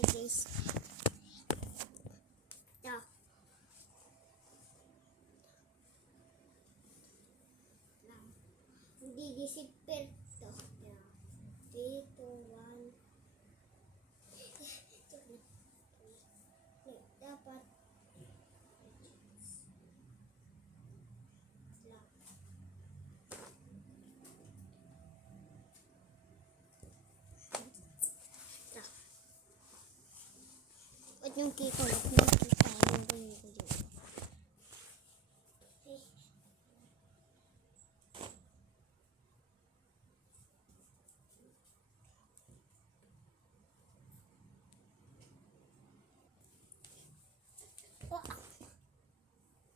nangyari guys. Ito. Hindi disipir to. Dito, 1. Dapat Wag yung kita, wag yung kita. Yung ganyan ko dito.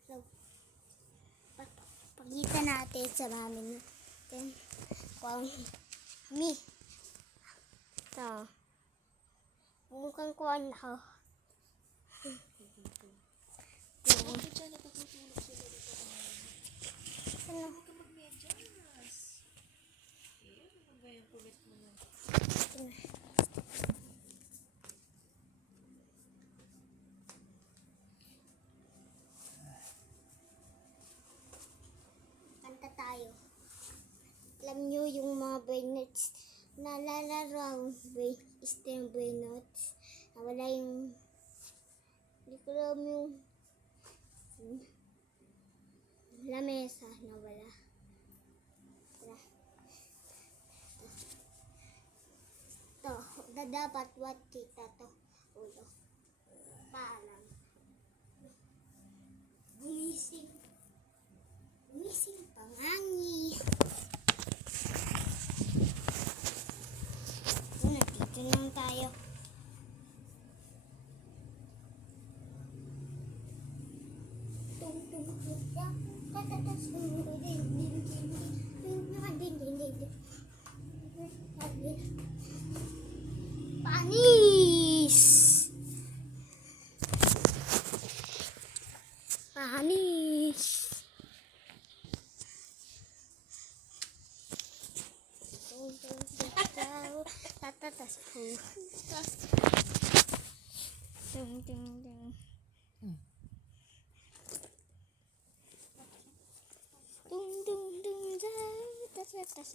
So, pagkita natin sa namin. Then, kami. Ito. Mukhang kuwan ako. Bakit siya natutulog sila dito? Ano? Huwag ka mag-medyas. Ano ba yung kulit mo na? Kanta tayo. Alam nyo yung mga brain nuts na lalaro STEM brain nuts. Nawala yung hindi ko alam yung lamesa. Nawala. Tara. Ito. Dapat what kita to. Ulo. Paalam. Gumising. Gumising pangangi. Dito lang tayo. Panis! Panis! Tatatas po. Ding ding ding. Dung dung dung tatatas.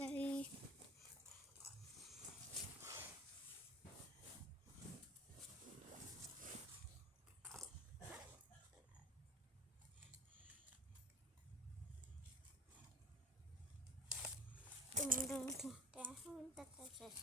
Dung dung dung tatatas.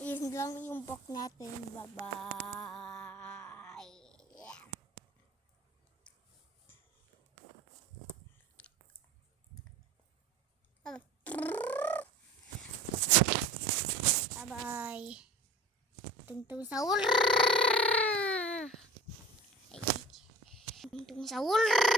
Yun lang yung book natin. Bye-bye. Bye-bye. Tungtung sahur. Tungtung sahur.